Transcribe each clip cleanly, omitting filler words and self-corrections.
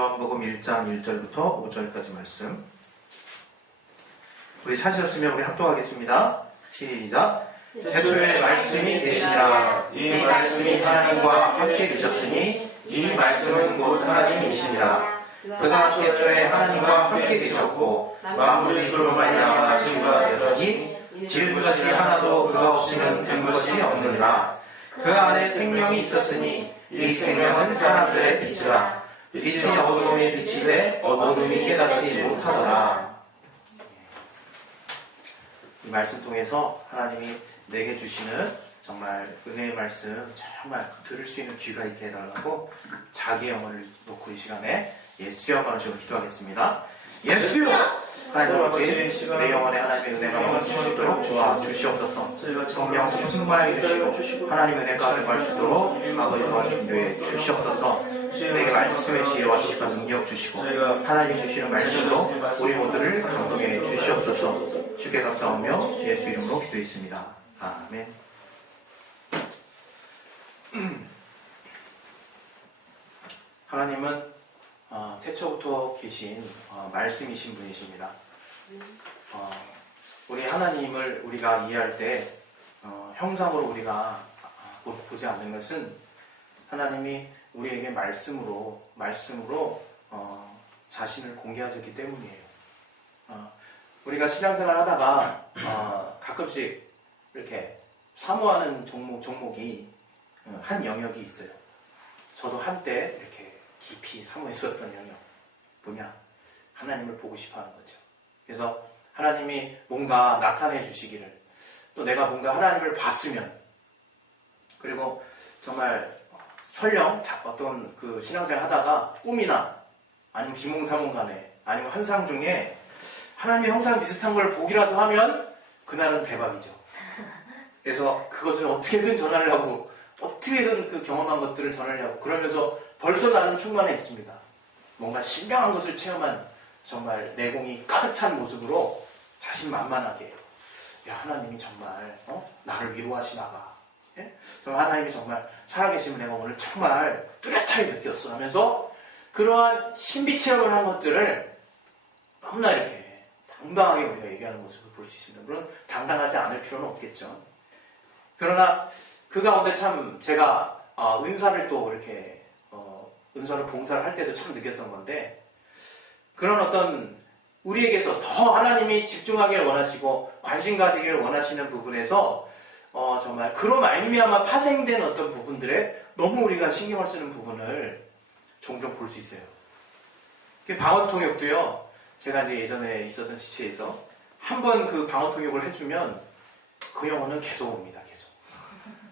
요한복음 1장 1절부터 5절까지 말씀. 우리 찾으셨으면 우리 합독하겠습니다. 시작. 태초에 말씀이 계시니라. 이 말씀이 하나님과 함께 계셨으니 이 말씀은 곧 하나님이시니라. 그가 태초에 하나님과 함께 계셨고 만물이 그로 말미암아 지음과 되었으니 지은 것이 하나도 그가 없이는 된 것이 없느니라. 그 안에 생명이 있었으니 이 생명은 사람들의 빛이라. 빛이 어두움에 비치되 어둠이 깨닫지 못하더라. 이 말씀 통해서 하나님이 내게 주시는 정말 은혜의 말씀 정말 들을 수 있는 귀가 있게 해달라고 자기 영혼을 놓고 이 시간에 예수여 하시고 기도하겠습니다. 예수여! 하나님 아버지, 내 영혼에 하나님의 은혜가 넘쳐주시도록 도와주시옵소서. 성령 충만하게 해주시고 하나님의 은혜가 가득할 수 있도록 아버지 도와주시기에 주시옵소서. 내게 말씀의 지혜와 지식과 능력 주시고 하나님이 주시는 말씀으로 우리 모두를 감동해 주시옵소서. 주께 감사하며 예수 이름으로 기도했습니다. 아멘. 하나님은 태초부터 계신 말씀이신 분이십니다. 우리 하나님을 우리가 이해할 때 형상으로 우리가 보지 않는 것은 하나님이 우리에게 말씀으로 자신을 공개하셨기 때문이에요. 우리가 신앙생활 하다가 가끔씩 이렇게 사모하는 종목이 한 영역이 있어요. 저도 한때 이렇게 깊이 사모했었던 영역. 뭐냐? 하나님을 보고 싶어 하는 거죠. 그래서 하나님이 뭔가 나타내 주시기를, 또 내가 뭔가 하나님을 봤으면, 그리고 정말 설령 어떤 그 신앙생활 하다가 꿈이나 아니면 비몽사몽간에 아니면 환상 중에 하나님의 형상 비슷한 걸 보기라도 하면 그날은 대박이죠. 그래서 그것을 어떻게든 전하려고, 어떻게든 그 경험한 것들을 전하려고 그러면서 벌써 나는 충만해 있습니다. 뭔가 신명한 것을 체험한 정말 내공이 가득 찬 모습으로 자신만만하게, 야, 하나님이 정말 나를 위로하시나 봐. 예? 하나님이 정말 살아계심을 내가 오늘 정말 뚜렷하게 느꼈어 하면서 그러한 신비 체험을 한 것들을 너무나 이렇게 당당하게 우리가 얘기하는 모습을 볼 수 있습니다. 물론 당당하지 않을 필요는 없겠죠. 그러나 그 가운데 참 제가 은사를 또 이렇게 은사를 봉사를 할 때도 참 느꼈던 건데, 그런 어떤 우리에게서 더 하나님이 집중하기를 원하시고 관심 가지기를 원하시는 부분에서 정말 그로 말미암아 파생된 어떤 부분들에 너무 우리가 신경을 쓰는 부분을 종종 볼 수 있어요. 방언통역도요, 제가 이제 예전에 있었던 지체에서 한번 그 방언통역을 해주면 그 영혼은 계속 옵니다. 계속.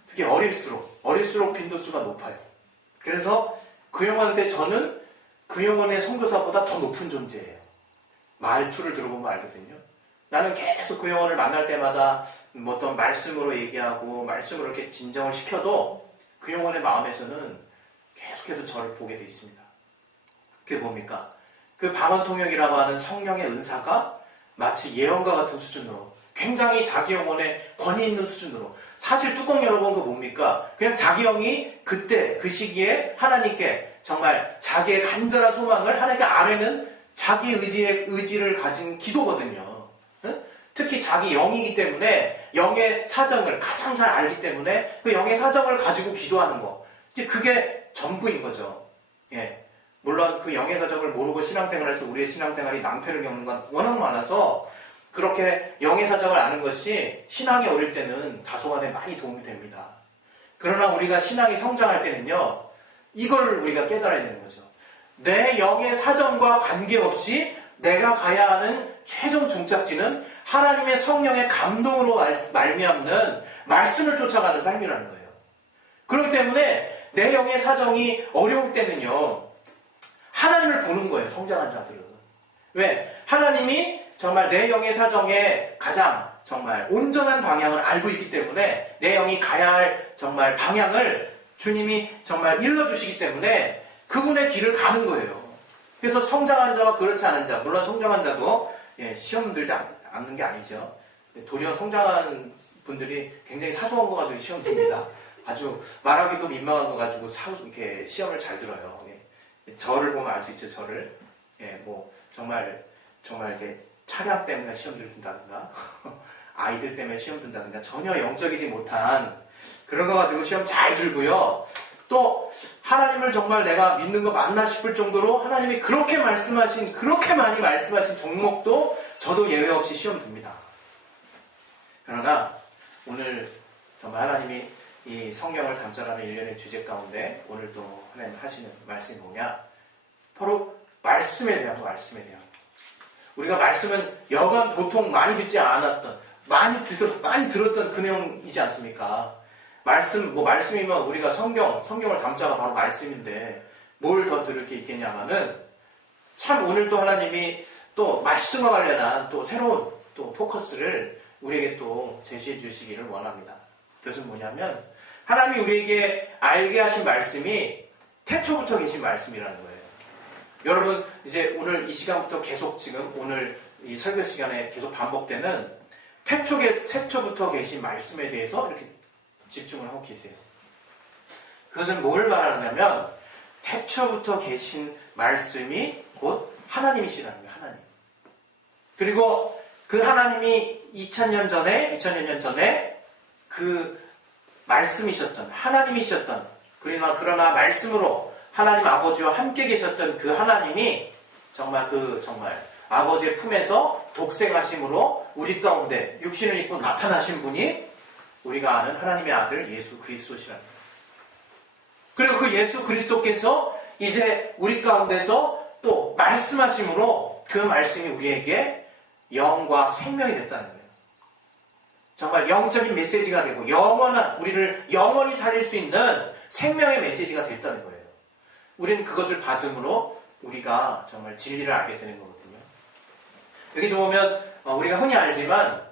특히 어릴수록 빈도수가 높아요. 그래서 그 영혼한테 저는 그 영혼의 선교사보다 더 높은 존재예요. 말투를 들어보면 알거든요. 나는 계속 그 영혼을 만날 때마다 어떤 말씀으로 얘기하고 말씀으로 이렇게 진정을 시켜도 그 영혼의 마음에서는 계속해서 저를 보게 되어 있습니다. 그게 뭡니까? 그 방언통역이라고 하는 성령의 은사가 마치 예언과 같은 수준으로, 굉장히 자기 영혼에 권위 있는 수준으로, 사실 뚜껑 열어본 거 뭡니까? 그냥 자기 영이 그때 그 시기에 하나님께 정말 자기의 간절한 소망을 하나님께 아뢰는 자기 의지를 가진 기도거든요. 특히 자기 영이기 때문에 영의 사정을 가장 잘 알기 때문에 그 영의 사정을 가지고 기도하는 거, 이제 그게 전부인 거죠. 예. 물론 그 영의 사정을 모르고 신앙생활에서 우리의 신앙생활이 낭패를 겪는 건 워낙 많아서 그렇게 영의 사정을 아는 것이 신앙이 어릴 때는 다소간에 많이 도움이 됩니다. 그러나 우리가 신앙이 성장할 때는요, 이걸 우리가 깨달아야 되는 거죠. 내 영의 사정과 관계없이 내가 가야 하는 최종 종착지는 하나님의 성령의 감동으로 말미암는 말씀을 쫓아가는 삶이라는 거예요. 그렇기 때문에 내 영의 사정이 어려울 때는요, 하나님을 보는 거예요. 성장한 자들은. 왜? 하나님이 정말 내 영의 사정에 가장 정말 온전한 방향을 알고 있기 때문에 내 영이 가야 할 정말 방향을 주님이 정말 일러주시기 때문에 그분의 길을 가는 거예요. 그래서 성장한 자와 그렇지 않은 자, 물론 성장한 자도 시험 들지 않는 게 아니죠. 도리어 성장한 분들이 굉장히 사소한 거 가지고 시험 듭니다. 아주 말하기도 민망한 거 가지고 이렇게 시험을 잘 들어요. 저를 보면 알 수 있죠, 저를. 정말 이렇게 차량 때문에 시험들을 든다든가, 아이들 때문에 시험 든다든가, 전혀 영적이지 못한 그런 거 가지고 시험 잘 들고요. 또, 하나님을 정말 내가 믿는 거 맞나 싶을 정도로 하나님이 그렇게 많이 말씀하신 종목도 저도 예외 없이 시험 듭니다. 그러나, 오늘 정말 하나님이 이 성경을 담자라는 일련의 주제 가운데 오늘 또 하나님 하시는 말씀이 뭐냐? 바로 말씀에 대한 우리가 말씀은 여간 보통 많이 듣지 않았던, 많이 들었던 그 내용이지 않습니까? 말씀이면 우리가 성경을 담자가 바로 말씀인데 뭘 더 들을 게 있겠냐면은 참 오늘 또 하나님이 또 말씀과 관련한 또 새로운 또 포커스를 우리에게 또 제시해 주시기를 원합니다. 그것은 뭐냐면 하나님이 우리에게 알게 하신 말씀이 태초부터 계신 말씀이라는 거예요. 여러분 이제 오늘 이 시간부터 계속 지금 오늘 이 설교 시간에 계속 반복되는 태초부터 계신 말씀에 대해서 이렇게 집중을 하고 계세요. 그것은 뭘 말하냐면 태초부터 계신 말씀이 곧 하나님이시라는 거예요. 하나님. 그리고 그 하나님이 2000년 전에 그 말씀이셨던 하나님이셨던 그러나 말씀으로 하나님 아버지와 함께 계셨던 그 하나님이 정말 아버지의 품에서 독생하심으로 우리 가운데 육신을 입고 나타나신 분이 우리가 아는 하나님의 아들 예수 그리스도시라는 거예요. 그리고 그 예수 그리스도께서 이제 우리 가운데서 또 말씀하심으로 그 말씀이 우리에게 영과 생명이 됐다는 거예요. 정말 영적인 메시지가 되고 우리를 영원히 살릴 수 있는 생명의 메시지가 됐다는 거예요. 우리는 그것을 받음으로 우리가 정말 진리를 알게 되는 거거든요. 여기 좀 보면 우리가 흔히 알지만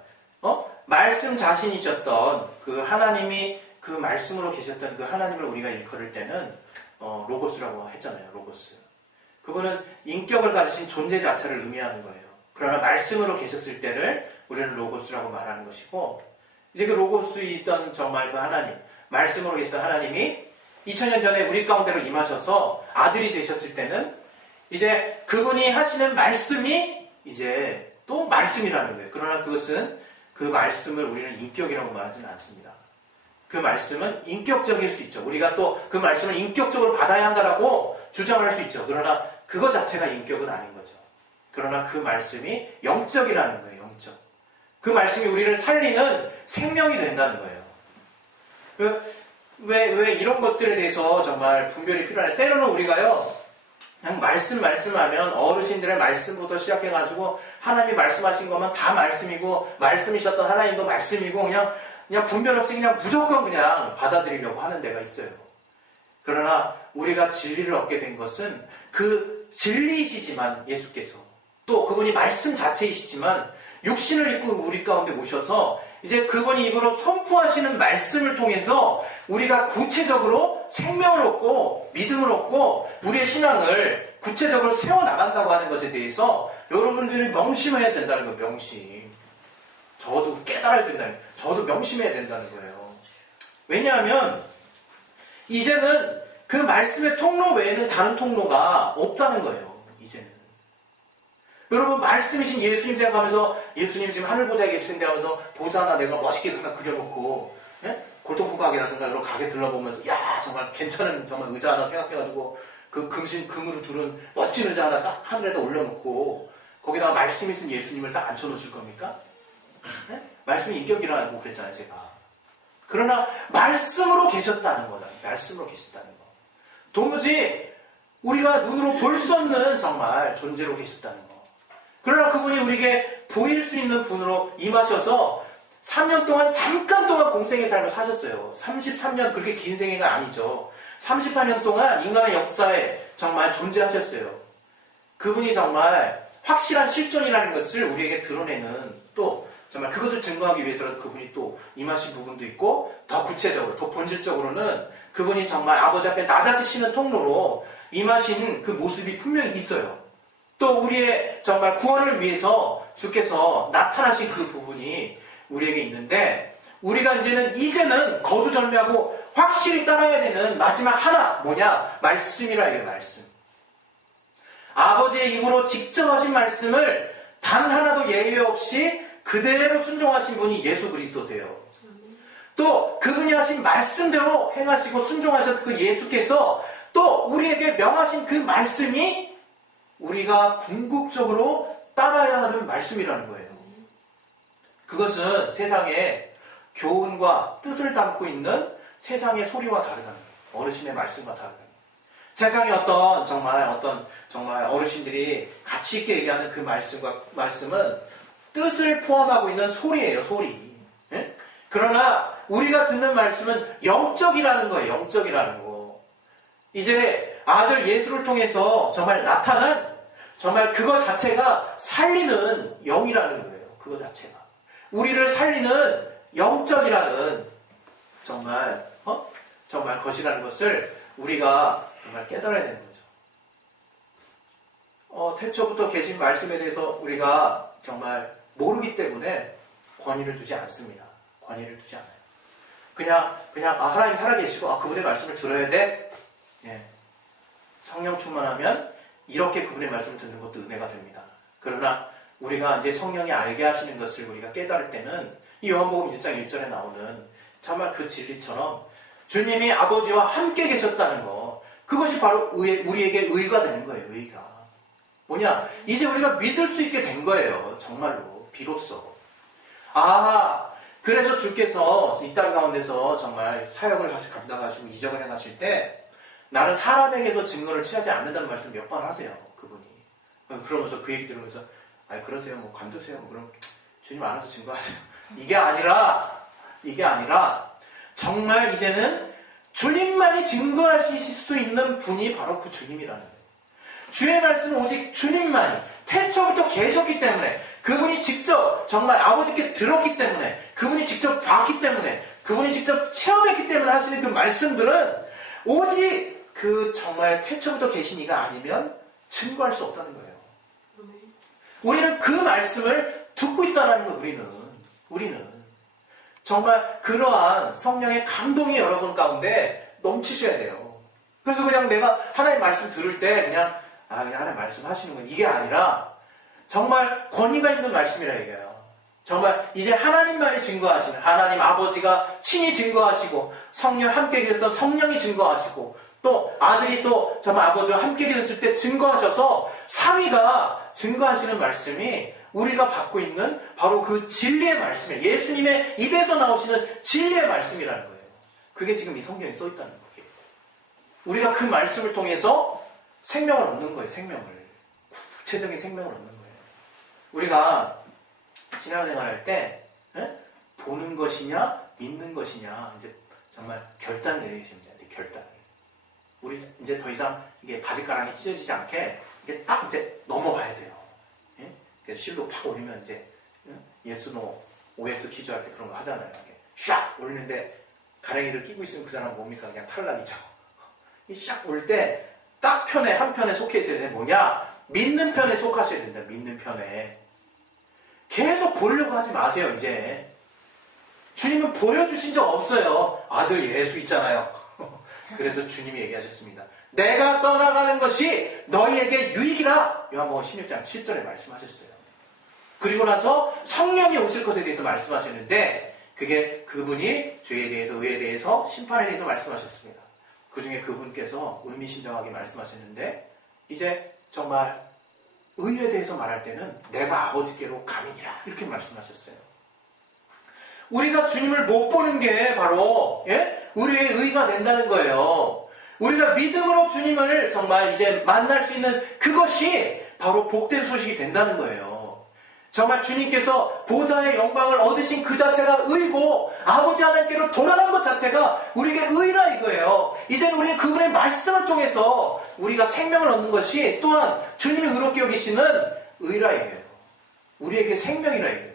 말씀 자신이셨던 그 하나님이 그 말씀으로 계셨던 그 하나님을 우리가 일컬을 때는 로고스라고 했잖아요. 로고스. 그분은 인격을 가지신 존재 자체를 의미하는 거예요. 그러나 말씀으로 계셨을 때를 우리는 로고스라고 말하는 것이고 이제 그 로고스이던 정말 그 하나님, 말씀으로 계시던 하나님이 2000년 전에 우리 가운데로 임하셔서 아들이 되셨을 때는 이제 그분이 하시는 말씀이 이제 또 말씀이라는 거예요. 그러나 그것은 그 말씀을 우리는 인격이라고 말하지는 않습니다. 그 말씀은 인격적일 수 있죠. 우리가 또 그 말씀을 인격적으로 받아야 한다라고 주장할 수 있죠. 그러나 그거 자체가 인격은 아닌 거죠. 그러나 그 말씀이 영적이라는 거예요. 영적. 그 말씀이 우리를 살리는 생명이 된다는 거예요. 왜 이런 것들에 대해서 정말 분별이 필요하냐. 때로는 우리가요, 그냥 말씀하면 어르신들의 말씀부터 시작해가지고 하나님이 말씀하신 것만 다 말씀이고 말씀이셨던 하나님도 말씀이고 그냥 분별 없이 그냥 무조건 그냥 받아들이려고 하는 데가 있어요. 그러나 우리가 진리를 얻게 된 것은 그 진리이시지만 예수께서 또 그분이 말씀 자체이시지만 육신을 입고 우리 가운데 오셔서 이제 그분이 입으로 선포하시는 말씀을 통해서 우리가 구체적으로 생명을 얻고 믿음을 얻고 우리의 신앙을 구체적으로 세워나간다고 하는 것에 대해서 여러분들이 명심해야 된다는 거예요. 명심. 저도 깨달아야 된다는 거예요. 저도 명심해야 된다는 거예요. 왜냐하면 이제는 그 말씀의 통로 외에는 다른 통로가 없다는 거예요. 이제는. 여러분 말씀이신 예수님 생각하면서 예수님 지금 하늘 보좌에 계시는데 하면서 보좌 하나 내가 멋있게 하나 그려놓고 골동품 가게라든가 이런 가게 들러보면서 야 정말 괜찮은 정말 의자 하나 생각해가지고 그 금으로 두른 멋진 의자 하나 딱 하늘에다 올려놓고 거기다가 말씀이신 예수님을 딱 앉혀놓으실 겁니까? 말씀이 인격이라고 그랬잖아요 제가. 그러나 말씀으로 계셨다는 거다. 말씀으로 계셨다는 거. 도무지 우리가 눈으로 볼 수 없는 정말 존재로 계셨다는 거. 그러나 그분이 우리에게 보일 수 있는 분으로 임하셔서 3년 동안 잠깐 동안 공생의 삶을 사셨어요. 33년 그렇게 긴 생애가 아니죠. 34년 동안 인간의 역사에 정말 존재하셨어요. 그분이 정말 확실한 실존이라는 것을 우리에게 드러내는 또 정말 그것을 증거하기 위해서라도 그분이 또 임하신 부분도 있고 더 구체적으로 더 본질적으로는 그분이 정말 아버지 앞에 낮아지시는 통로로 임하신 그 모습이 분명히 있어요. 또 우리의 정말 구원을 위해서 주께서 나타나신 그 부분이 우리에게 있는데 우리가 이제는 거두절미하고 확실히 따라야 되는 마지막 하나 뭐냐? 말씀이라 이게 말씀. 아버지의 입으로 직접 하신 말씀을 단 하나도 예외 없이 그대로 순종하신 분이 예수 그리스도세요. 또 그분이 하신 말씀대로 행하시고 순종하셨던 그 예수께서 또 우리에게 명하신 그 말씀이 우리가 궁극적으로 따라야 하는 말씀이라는 거예요. 그것은 세상에 교훈과 뜻을 담고 있는 세상의 소리와 다르다는 거예요. 어르신의 말씀과 다르다는 거예요. 세상에 정말 어르신들이 가치 있게 얘기하는 그 말씀은 뜻을 포함하고 있는 소리예요, 소리. 예? 그러나 우리가 듣는 말씀은 영적이라는 거예요, 영적이라는 거. 이제 아들 예수를 통해서 정말 나타난 정말 그거 자체가 살리는 영이라는 거예요, 그거 자체가. 우리를 살리는 영적이라는 정말 것이라는 것을 우리가 정말 깨달아야 되는 거죠. 태초부터 계신 말씀에 대해서 우리가 정말 모르기 때문에 권위를 두지 않습니다. 권위를 두지 않아요. 그냥 하나님 살아계시고 그분의 말씀을 들어야 돼. 예. 성령 충만하면 이렇게 그분의 말씀을 듣는 것도 은혜가 됩니다. 그러나 우리가 이제 성령이 알게 하시는 것을 우리가 깨달을 때는 이 요한복음 1장 1절에 나오는 정말 그 진리처럼 주님이 아버지와 함께 계셨다는 거, 그것이 바로 우리에게 의가 되는 거예요. 의가 뭐냐? 이제 우리가 믿을 수 있게 된 거예요. 정말로 비로소. 그래서 주께서 이 땅 가운데서 정말 사역을 감당하시고 이적을 행하실 때 나는 사람에게서 증거를 취하지 않는다는 말씀 몇 번 하세요. 그분이. 그러면서 그 얘기 들으면서 그러세요. 뭐 관두세요. 그럼 주님 알아서 증거하세요. 이게 아니라 정말 이제는 주님만이 증거하실 수 있는 분이 바로 그 주님이라는 거예요. 주의 말씀은 오직 주님만이 태초부터 계셨기 때문에, 그분이 직접 정말 아버지께 들었기 때문에, 그분이 직접 봤기 때문에, 그분이 직접 체험했기 때문에 하시는 그 말씀들은 오직 그 정말 태초부터 계신 이가 아니면 증거할 수 없다는 거예요. 우리는 그 말씀을 듣고 있다는 거예요. 우리는 정말 그러한 성령의 감동이 여러분 가운데 넘치셔야 돼요. 그래서 그냥 내가 하나님 말씀 들을 때 그냥 하나님 말씀 하시는 건 이게 아니라 정말 권위가 있는 말씀이라 얘기해요. 정말 이제 하나님만이 증거하시는, 하나님 아버지가 친히 증거하시고 성령 함께 계셨던 성령이 증거하시고 또 아들이 또 정말 아버지와 함께 계셨을 때 증거하셔서 삼위가 증거하시는 말씀이 우리가 받고 있는 바로 그 진리의 말씀이에요. 예수님의 입에서 나오시는 진리의 말씀이라는 거예요. 그게 지금 이 성경에 써 있다는 거예요. 우리가 그 말씀을 통해서 생명을 얻는 거예요. 구체적인 생명을 얻는 거예요. 우리가 신앙생활할 때 보는 것이냐 믿는 것이냐 이제 정말 결단을 내리셔야 됩니다. 결단을. 우리 이제 더 이상 이게 바지가랑이 찢어지지 않게 이게 딱 이제 넘어가야 돼요. 그래서 실로 팍 올리면 이제 예스노 OX 퀴즈 할 때 그런 거 하잖아요. 샥 올리는데 가랭이를 끼고 있으면 그 사람 뭡니까? 그냥 탈락이죠. 샥 올 때 딱 한 편에 속해 있어야 돼. 뭐냐? 믿는 편에 속하셔야 된다. 믿는 편에. 계속 보려고 하지 마세요. 이제 주님은 보여주신 적 없어요. 아들 예수 있잖아요. 그래서 주님이 얘기하셨습니다. 내가 떠나가는 것이 너희에게 유익이라. 요한복음 16장 7절에 말씀하셨어요. 그리고 나서 성령이 오실 것에 대해서 말씀하셨는데 그게 그분이 죄에 대해서, 의에 대해서, 심판에 대해서 말씀하셨습니다. 그 중에 그분께서 의미심장하게 말씀하셨는데 이제 정말 의에 대해서 말할 때는 내가 아버지께로 가민이라 이렇게 말씀하셨어요. 우리가 주님을 못 보는 게 바로 우리의 의가 된다는 거예요. 우리가 믿음으로 주님을 정말 이제 만날 수 있는 그것이 바로 복된 소식이 된다는 거예요. 정말 주님께서 보좌의 영광을 얻으신 그 자체가 의고 아버지 하나님께로 돌아간 것 자체가 우리에게 의라 이거예요. 이제는 우리는 그분의 말씀을 통해서 우리가 생명을 얻는 것이 또한 주님이 의롭게 여기시는 의라 이거예요. 우리에게 생명이라 이거예요.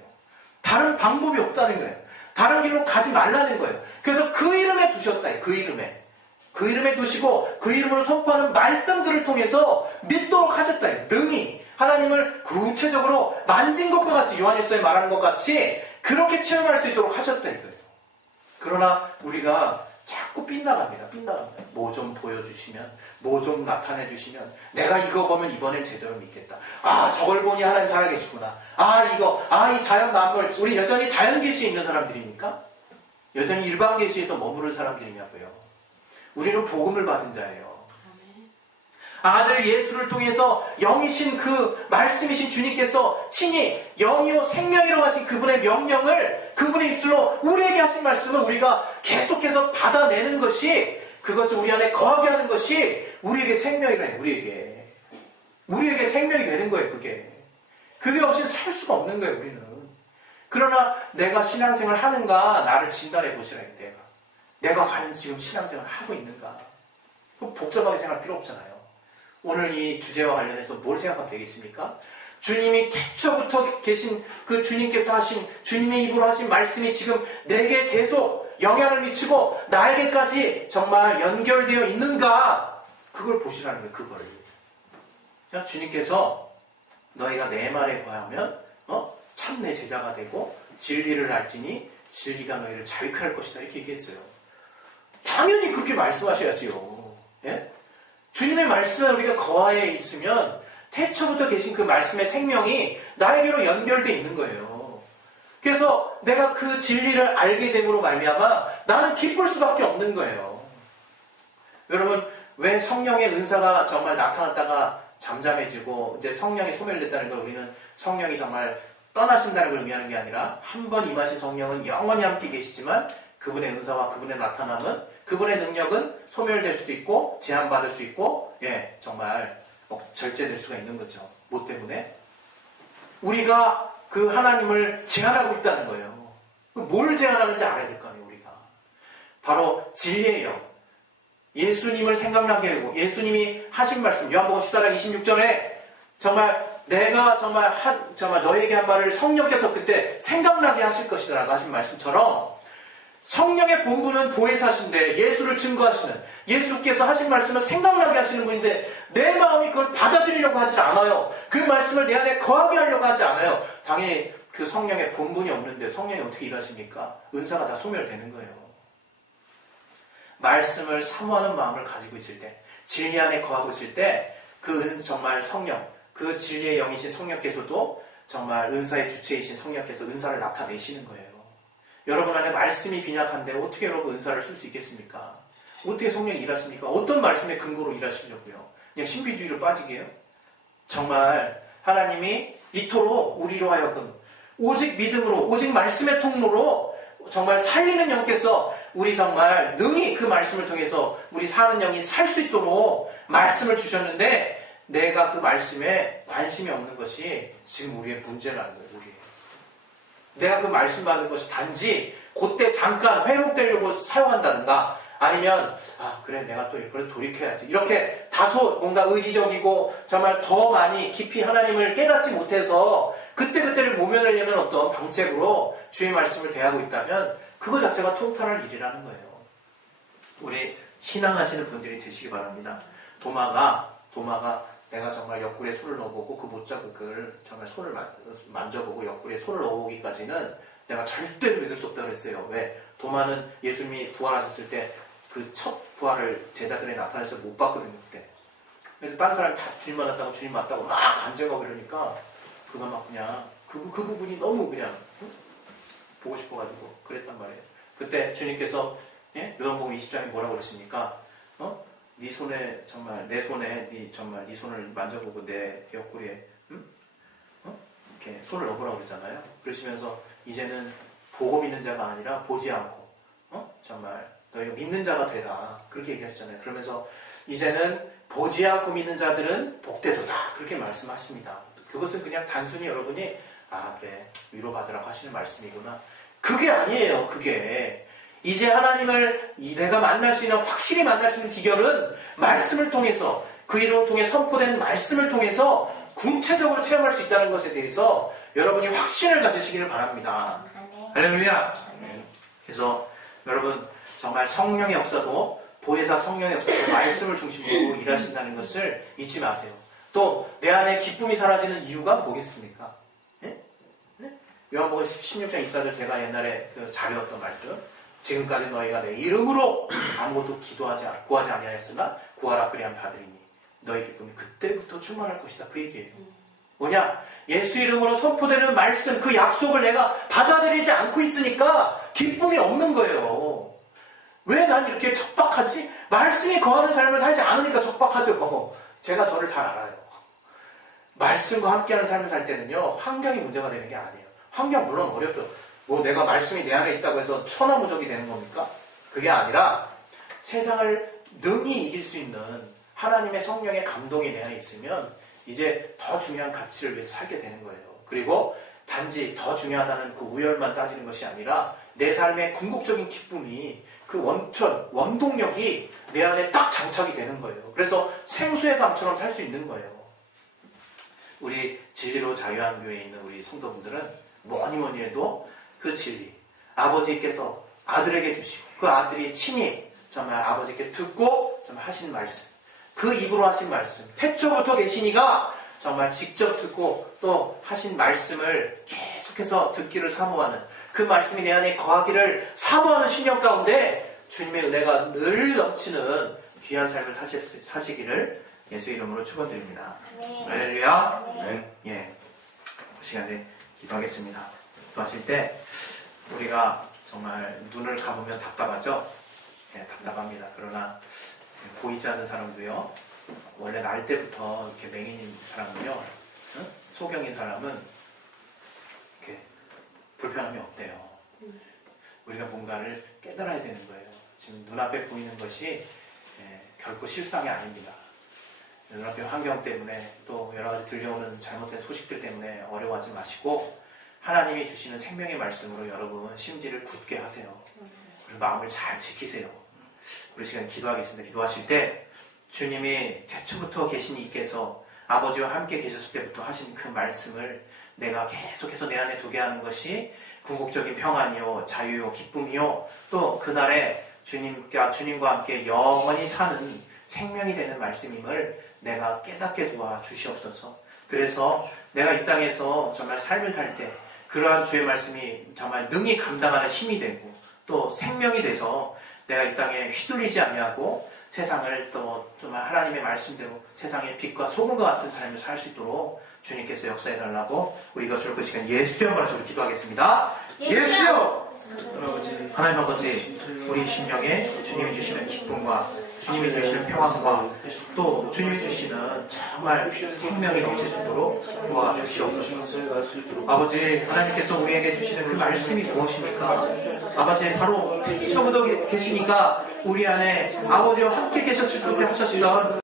다른 방법이 없다는 거예요. 다른 길로 가지 말라는 거예요. 그래서 그 이름에 두셨다. 그 이름에 두시고 그 이름으로 선포하는 말씀들을 통해서 믿도록 하셨다. 능히 하나님을 구체적으로 만진 것과 같이 요한일서에 말하는 것 같이 그렇게 체험할 수 있도록 하셨다 이거예요. 그러나 우리가 자꾸 빗나갑니다. 뭐 좀 보여주시면, 뭐 좀 나타내 주시면, 내가 이거 보면 이번엔 제대로 믿겠다. 아, 저걸 보니 하나님 살아계시구나. 이 자연 만물, 우리 여전히 자연 계시에 있는 사람들입니까? 여전히 일반 계시에서 머무를 사람들이냐고요. 우리는 복음을 받은 자예요. 아들 예수를 통해서 영이신 그 말씀이신 주님께서 친히 영이요 생명이라고 하신 그분의 명령을 그분의 입술로 우리에게 하신 말씀을 우리가 계속해서 받아내는 것이, 그것을 우리 안에 거하게 하는 것이 우리에게 생명이라요. 우리에게 생명이 되는 거예요. 그게 없이는 살 수가 없는 거예요. 우리는. 그러나 내가 신앙생활 하는가 나를 진단해 보시라요. 내가 과연 지금 신앙생활 하고 있는가. 복잡하게 생각할 필요 없잖아요. 오늘 이 주제와 관련해서 뭘 생각하면 되겠습니까? 주님이 태초부터 계신 그 주님께서 하신, 주님의 입으로 하신 말씀이 지금 내게 계속 영향을 미치고 나에게까지 정말 연결되어 있는가? 그걸 보시라는 거예요. 그걸. 주님께서 너희가 내 말에 거하면 참 내 제자가 되고 진리를 알지니 진리가 너희를 자유케 할 것이다. 이렇게 얘기했어요. 당연히 그렇게 말씀하셔야지요. 예? 주님의 말씀에 우리가 거하에 있으면 태초부터 계신 그 말씀의 생명이 나에게로 연결되어 있는 거예요. 그래서 내가 그 진리를 알게 됨으로 말미암아 나는 기쁠 수밖에 없는 거예요. 여러분, 왜 성령의 은사가 정말 나타났다가 잠잠해지고 이제 성령이 소멸됐다는 걸, 우리는 성령이 정말 떠나신다는 걸 의미하는 게 아니라 한 번 임하신 성령은 영원히 함께 계시지만 그분의 은사와 그분의 나타남은, 그분의 능력은 소멸될 수도 있고 제한받을 수 있고 정말 절제될 수가 있는 거죠. 뭐 때문에? 우리가 그 하나님을 제한하고 있다는 거예요. 뭘 제한하는지 알아야 될 거 아니에요. 우리가 바로 진리의 영, 예수님을 생각나게 하고 예수님이 하신 말씀, 요한복음 14장 26절에 내가 정말 너에게 한 말을 성령께서 그때 생각나게 하실 것이라고 하신 말씀처럼, 성령의 본분은 보혜사신데 예수를 증거하시는, 예수께서 하신 말씀을 생각나게 하시는 분인데 내 마음이 그걸 받아들이려고 하지 않아요. 그 말씀을 내 안에 거하게 하려고 하지 않아요. 당연히 그 성령의 본분이 없는데 성령이 어떻게 일하십니까? 은사가 다 소멸되는 거예요. 말씀을 사모하는 마음을 가지고 있을 때, 진리 안에 거하고 있을 때 정말 성령, 그 진리의 영이신 성령께서도 정말 은사의 주체이신 성령께서 은사를 나타내시는 거예요. 여러분 안에 말씀이 빈약한데 어떻게 여러분 은사를 쓸 수 있겠습니까? 어떻게 성령이 일하십니까? 어떤 말씀의 근거로 일하시려고요? 그냥 신비주의로 빠지게 해요? 정말 하나님이 이토록 우리로 하여금 오직 믿음으로, 오직 말씀의 통로로 정말 살리는 영께서 우리 정말 능히 그 말씀을 통해서 우리 사는 영이 살 수 있도록 말씀을 주셨는데, 내가 그 말씀에 관심이 없는 것이 지금 우리의 문제라는 거예요. 내가 그 말씀 받는 것이 단지 그때 잠깐 회복되려고 사용한다든가, 아니면 그래 내가 또 이걸 돌이켜야지, 이렇게 다소 뭔가 의지적이고 정말 더 많이 깊이 하나님을 깨닫지 못해서 그때그때를 모면하려는 어떤 방책으로 주의 말씀을 대하고 있다면 그거 자체가 통탈할 일이라는 거예요. 우리 신앙하시는 분들이 되시기 바랍니다. 도마가 내가 정말 옆구리에 손을 넣어보고 그 못자국을 정말 손을 만져보고 옆구리에 손을 넣어보기까지는 내가 절대로 믿을 수 없다고 했어요. 왜? 도마는 예수님이 부활하셨을 때 그 첫 부활을 제자들에 나타내서 못 봤거든요. 그때. 근데 다른 사람이 다 주님 만났다고 주님 맞다고 막 간증하고 이러니까 그거 막 그냥 그 부분이 너무 그냥 보고 싶어가지고 그랬단 말이에요. 그때 주님께서 요한복음 20장에 뭐라고 그러십니까? 네 손에 정말 내 손에 네 손을 만져보고 내 옆구리에 이렇게 손을 넣어보라고 그러잖아요. 그러시면서 이제는 보고 믿는 자가 아니라 보지 않고 정말 너희가 믿는 자가 되라, 그렇게 얘기하셨잖아요. 그러면서 이제는 보지 않고 믿는 자들은 복되도다, 그렇게 말씀하십니다. 그것은 그냥 단순히 여러분이 그래 위로받으라고 하시는 말씀이구나, 그게 아니에요. 그게 이제 하나님을 내가 만날 수 있는, 확실히 만날 수 있는 비결은 말씀을 통해서, 그 이름을 통해 선포된 말씀을 통해서 구체적으로 체험할 수 있다는 것에 대해서 여러분이 확신을 가지시기를 바랍니다. 할렐루야. 그래서 여러분 정말 성령의 역사도, 보혜사 성령의 역사도 말씀을 중심으로 일하신다는 것을 잊지 마세요. 또 내 안에 기쁨이 사라지는 이유가 뭐겠습니까? 요한복음 16장 24절, 제가 옛날에 그 자료였던 말씀, 지금까지 너희가 내 이름으로 아무것도 구하지 아니하였으나 구하라 그리하면 받으리니 너희 기쁨이 그때부터 충만할 것이다. 그 얘기예요. 뭐냐? 예수 이름으로 선포되는 말씀, 그 약속을 내가 받아들이지 않고 있으니까 기쁨이 없는 거예요. 왜 난 이렇게 척박하지? 말씀이 거하는 삶을 살지 않으니까 척박하죠. 제가 저를 잘 알아요. 말씀과 함께하는 삶을 살 때는요, 환경이 문제가 되는 게 아니에요. 환경 물론 어렵죠. 뭐 내가 말씀이 내 안에 있다고 해서 천하무적이 되는 겁니까? 그게 아니라 세상을 능히 이길 수 있는 하나님의 성령의 감동이 내 안에 있으면 이제 더 중요한 가치를 위해서 살게 되는 거예요. 그리고 단지 더 중요하다는 그 우열만 따지는 것이 아니라 내 삶의 궁극적인 기쁨이 그 원동력이 내 안에 딱 장착이 되는 거예요. 그래서 생수의 강처럼 살 수 있는 거예요. 우리 진리로 자유한 교회에 있는 우리 성도분들은 뭐니 해도 그 진리, 아버지께서 아들에게 주시고 그 아들이 친히 정말 아버지께 듣고 정말 하신 말씀, 그 입으로 하신 말씀, 태초부터 계시니가 정말 직접 듣고 또 하신 말씀을 계속해서 듣기를 사모하는, 그 말씀이 내 안에 거하기를 사모하는 신령 가운데 주님의 은혜가 늘 넘치는 귀한 삶을 사시기를 예수 이름으로 축원드립니다. 할렐루야. 네. 예. 그 시간에 기도하겠습니다. 기도하실 때 우리가 정말 눈을 감으면 답답하죠? 예, 답답합니다. 그러나 보이지 않는 사람도요, 원래 날 때부터 이렇게 맹인인 사람은요, 소경인 사람은 이렇게 불편함이 없대요. 우리가 뭔가를 깨달아야 되는 거예요. 지금 눈앞에 보이는 것이 결코 실상이 아닙니다. 눈앞의 환경 때문에 또 여러 가지 들려오는 잘못된 소식들 때문에 어려워하지 마시고 하나님이 주시는 생명의 말씀으로 여러분 심지를 굳게 하세요. 그리고 마음을 잘 지키세요. 우리 시간 기도하겠습니다. 기도하실 때 주님이 태초부터 계신 이께서 아버지와 함께 계셨을 때부터 하신 그 말씀을 내가 계속해서 내 안에 두게 하는 것이 궁극적인 평안이요, 자유요, 기쁨이요, 또 그날에 주님과 함께 영원히 사는 생명이 되는 말씀임을 내가 깨닫게 도와 주시옵소서. 그래서 내가 이 땅에서 정말 삶을 살 때 그러한 주의 말씀이 정말 능히 감당하는 힘이 되고 또 생명이 돼서 내가 이 땅에 휘둘리지 아니하고 세상을 또 정말 하나님의 말씀대로 세상의 빛과 소금과 같은 삶을 살 수 있도록 주님께서 역사해달라고 우리 이것을 그 시간 예수의 말씀으로 기도하겠습니다. 예수여! 하나님 아버지, 우리 심령에 주님이 주시는 기쁨과 주님이 주시는 평안과 또 주님이 주시는 정말 생명이 넘칠 수 있도록 도와주시옵소서. 아버지, 하나님께서 우리에게 주시는 그 말씀이 무엇입니까? 아버지, 바로 처음부터 계시니까 우리 안에 아버지와 함께 계셨을 때 하셨던